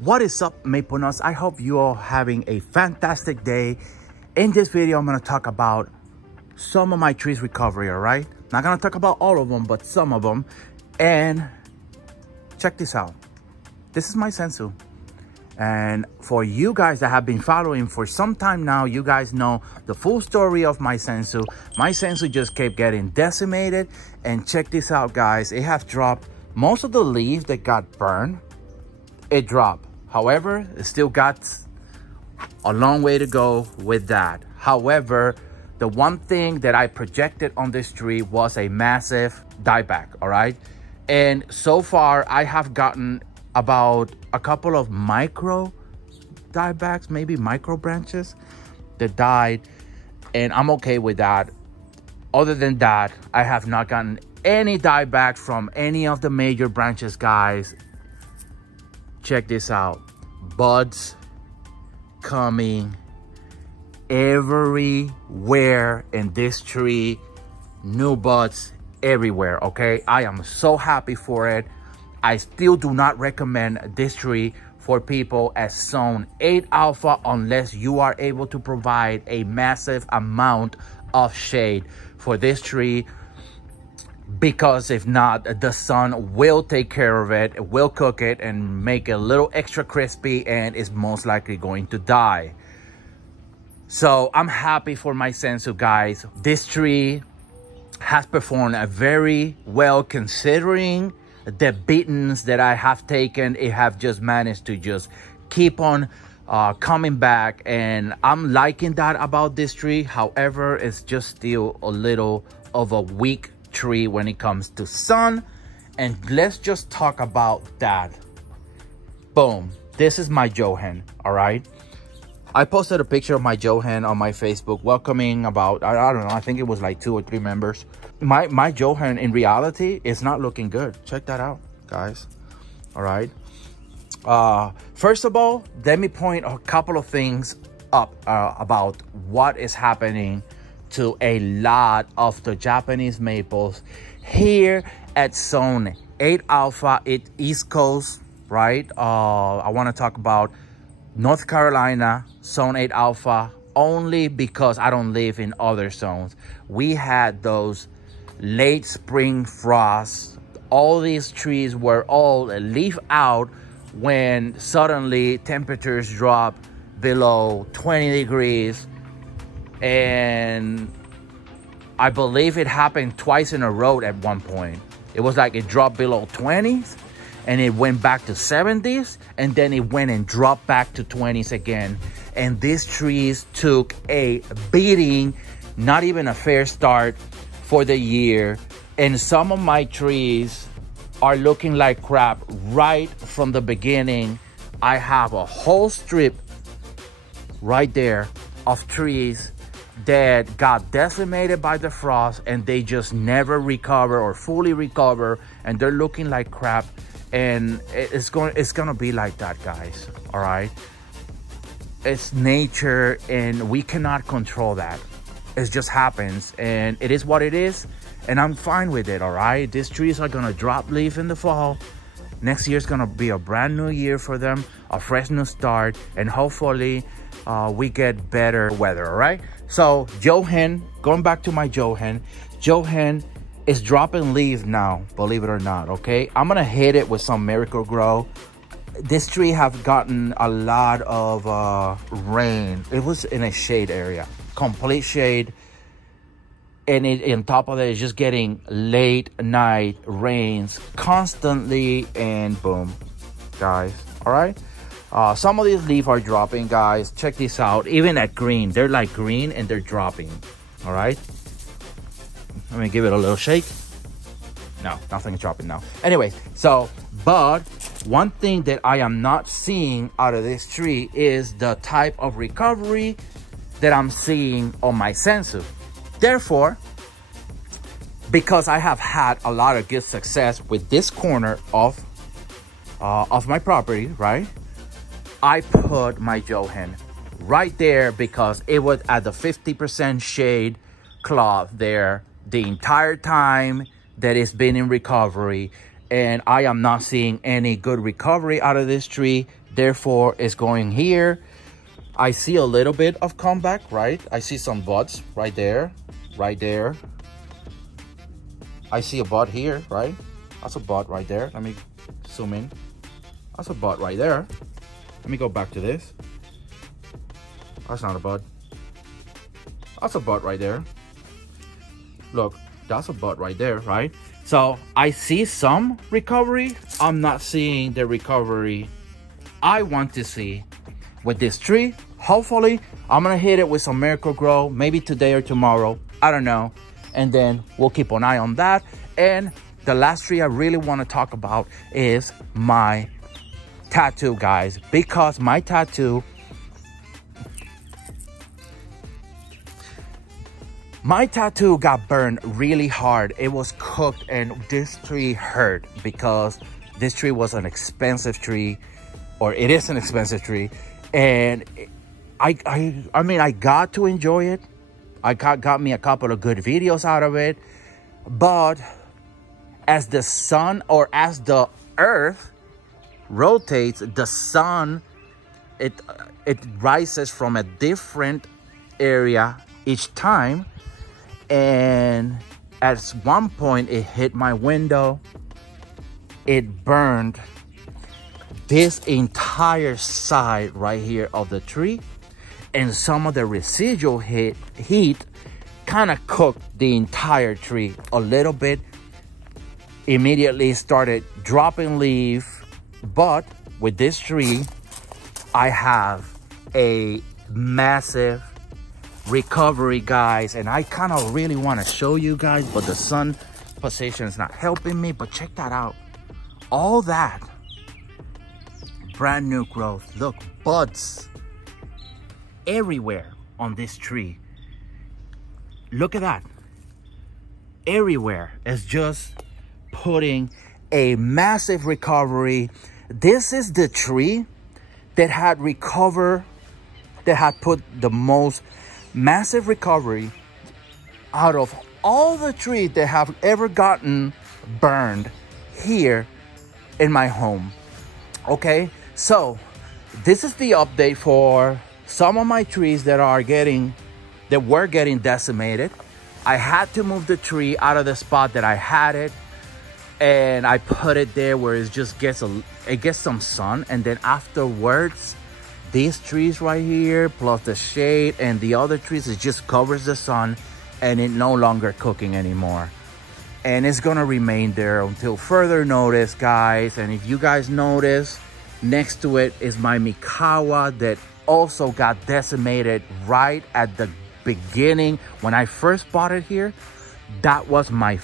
What is up, Maple Nuts? I hope you all having a fantastic day. In this video, I'm going to talk about some of my trees recovery, all right? Not going to talk about all of them, but some of them. And check this out. This is my sensu. And for you guys that have been following for some time now, you guys know the full story of my sensu. My sensu just kept getting decimated. And check this out, guys. It have dropped most of the leaves that got burned. It dropped. However, it still got a long way to go with that. However, the one thing that I projected on this tree was a massive dieback, all right? And so far, I have gotten about a couple of micro diebacks, maybe micro branches that died, and I'm okay with that. Other than that, I have not gotten any dieback from any of the major branches, guys. Check this out. Buds coming everywhere in this tree. New buds everywhere, okay? I am so happy for it. I still do not recommend this tree for people as zone 8 alpha unless you are able to provide a massive amount of shade for this tree, because if not, the sun will take care of it, it will cook it and make it a little extra crispy, and is most likely going to die. So I'm happy for my sensu, guys. This tree has performed very well considering the beatings that I have taken. It have just managed to just keep on coming back, and I'm liking that about this tree. However, it's just still a little of a weak tree when it comes to sun. And let's just talk about that. Boom, this is my Johan, all right? I posted a picture of my Johan on my Facebook, welcoming about, I don't know, I think it was like 2 or 3 members. My Johan in reality is not looking good. Check that out, guys. All right. First of all, let me point a couple of things up about what is happening to a lot of the Japanese maples here at zone 8 alpha, East Coast, right? I want to talk about North Carolina, zone 8 alpha, only because I don't live in other zones. We had those late spring frosts. All these trees were all leaf out when suddenly temperatures drop below 20 degrees. And I believe it happened twice in a row at one point. It was like it dropped below 20s and it went back to 70s, and then it went and dropped back to 20s again. And these trees took a beating, not even a fair start for the year. And some of my trees are looking like crap right from the beginning. I have a whole strip right there of trees that got decimated by the frost, and they just never recover or fully recover, and they're looking like crap. And it's gonna be like that, guys, all right? It's nature, and we cannot control that. It just happens, and it is what it is, and I'm fine with it, all right? These trees are gonna drop leaf in the fall. Next year's gonna be a brand new year for them, a fresh new start, and hopefully we get better weather, all right? So Johan, going back to my Johan is dropping leaves now, believe it or not, okay? I'm gonna hit it with some Miracle Grow. This tree have gotten a lot of rain. It was in a shade area, complete shade, and on top of that, it's just getting late night rains constantly, and boom, guys, all right? Some of these leaves are dropping, guys. Check this out. Even at green, they're like green and they're dropping, all right? Let me give it a little shake. No, nothing's dropping now. Anyway, so, but one thing that I am not seeing out of this tree is the type of recovery that I'm seeing on my sensu. Therefore, because I have had a lot of good success with this corner of my property, right? I put my Johan right there because it was at the 50% shade cloth there the entire time that it's been in recovery, and I am not seeing any good recovery out of this tree. Therefore, it's going here. I see a little bit of comeback, right? I see some buds right there, right there. I see a bud here, right? That's a bud right there. Let me zoom in. That's a bud right there. Let me go back to this. That's not a bud. That's a bud right there. Look, that's a bud right there, right? So I see some recovery. I'm not seeing the recovery I want to see with this tree. Hopefully, I'm gonna hit it with some Miracle-Gro, maybe today or tomorrow. I don't know. And then we'll keep an eye on that. And the last tree I really want to talk about is my tattoo, guys, because my tattoo got burned really hard. It was cooked, and this tree hurt because this tree was an expensive tree, or it is an expensive tree. And I mean, I got to enjoy it. I got me a couple of good videos out of it. But as the sun, or as the earth rotates, the sun, it rises from a different area each time. And at one point it hit my window. It burned this entire side right here of the tree, and some of the residual heat kind of cooked the entire tree a little bit. Immediately started dropping leaves. But with this tree, I have a massive recovery, guys, and I kind of really want to show you guys, but the sun position is not helping me. But check that out. All that brand new growth. Look, buds everywhere on this tree. Look at that. Everywhere. It's just putting a massive recovery. This is the tree that had recovered, that had put the most massive recovery out of all the trees that have ever gotten burned here in my home. Okay, so this is the update for some of my trees that were getting decimated. I had to move the tree out of the spot that I had it, and I put it there where it just gets some sun. And then afterwards, these trees right here, plus the shade and the other trees, it just covers the sun, and it no longer cooking anymore. And it's gonna remain there until further notice, guys. And if you guys notice, next to it is my Mikawa that also got decimated right at the beginning. When I first bought it here, that was my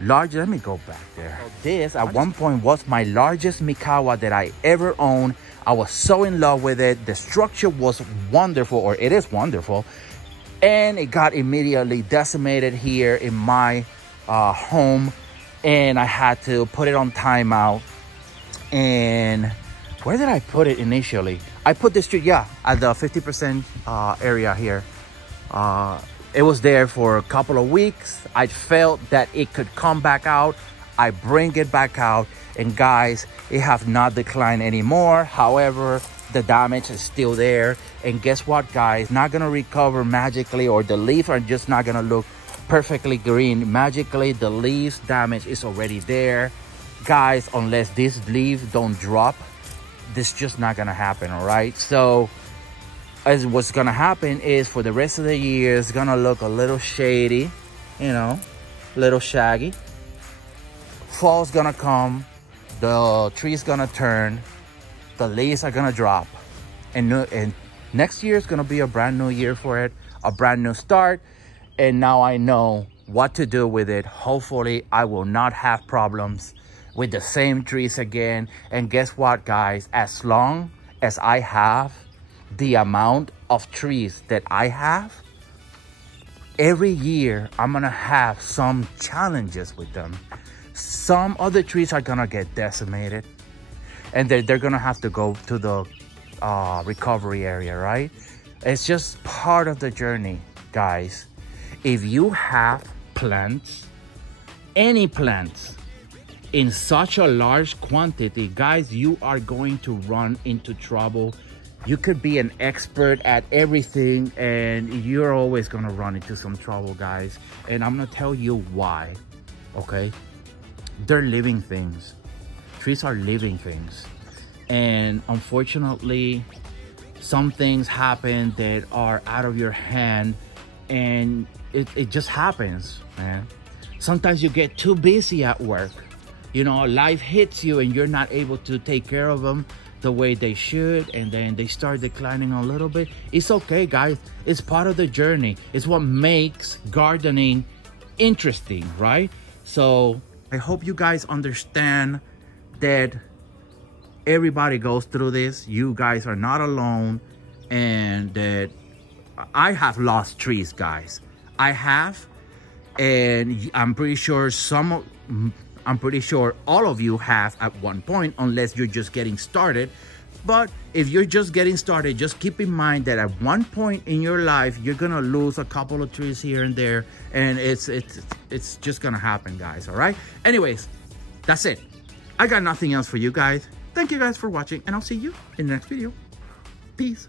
largest. Let me go back there. This at one point was my largest Mikawa that I ever owned. I was so in love with it. The structure was wonderful, or it is wonderful. And it got immediately decimated here in my home, and I had to put it on timeout. And where did I put it initially? I put this tree, yeah, at the 50% area here. It was there for a couple of weeks. I felt that it could come back out. I bring it back out, and guys, it have not declined anymore. However, the damage is still there. And guess what, guys? Not gonna recover magically, or the leaves are just not gonna look perfectly green magically. The leaves damage is already there, guys. Unless these leaves don't drop, this just not gonna happen. All right, so as what's gonna happen is for the rest of the year, it's gonna look a little shady, you know, a little shaggy. Fall's gonna come, the tree's gonna turn, the leaves are gonna drop, and next year is gonna be a brand new year for it, a brand new start. And now I know what to do with it. Hopefully I will not have problems with the same trees again. And guess what, guys? As long as I have the amount of trees that I have, every year I'm gonna have some challenges with them. Some other trees are gonna get decimated, and they're gonna have to go to the recovery area, right? It's just part of the journey, guys. If you have plants, any plants, in such a large quantity, guys, you are going to run into trouble. You could be an expert at everything and you're always gonna run into some trouble, guys. And I'm gonna tell you why, okay? They're living things. Trees are living things. And unfortunately, some things happen that are out of your hand, and it just happens, man. Sometimes you get too busy at work. You know, life hits you and you're not able to take care of them the way they should, and then they start declining a little bit. It's okay, guys. It's part of the journey. It's what makes gardening interesting, right? So I hope you guys understand that everybody goes through this. You guys are not alone, and that I have lost trees, guys. I have, and I'm pretty sure all of you have at one point, unless you're just getting started. But if you're just getting started, just keep in mind that at one point in your life, you're gonna lose a couple of trees here and there, and it's just gonna happen, guys, all right? Anyways, that's it. I got nothing else for you guys. Thank you guys for watching, and I'll see you in the next video. Peace.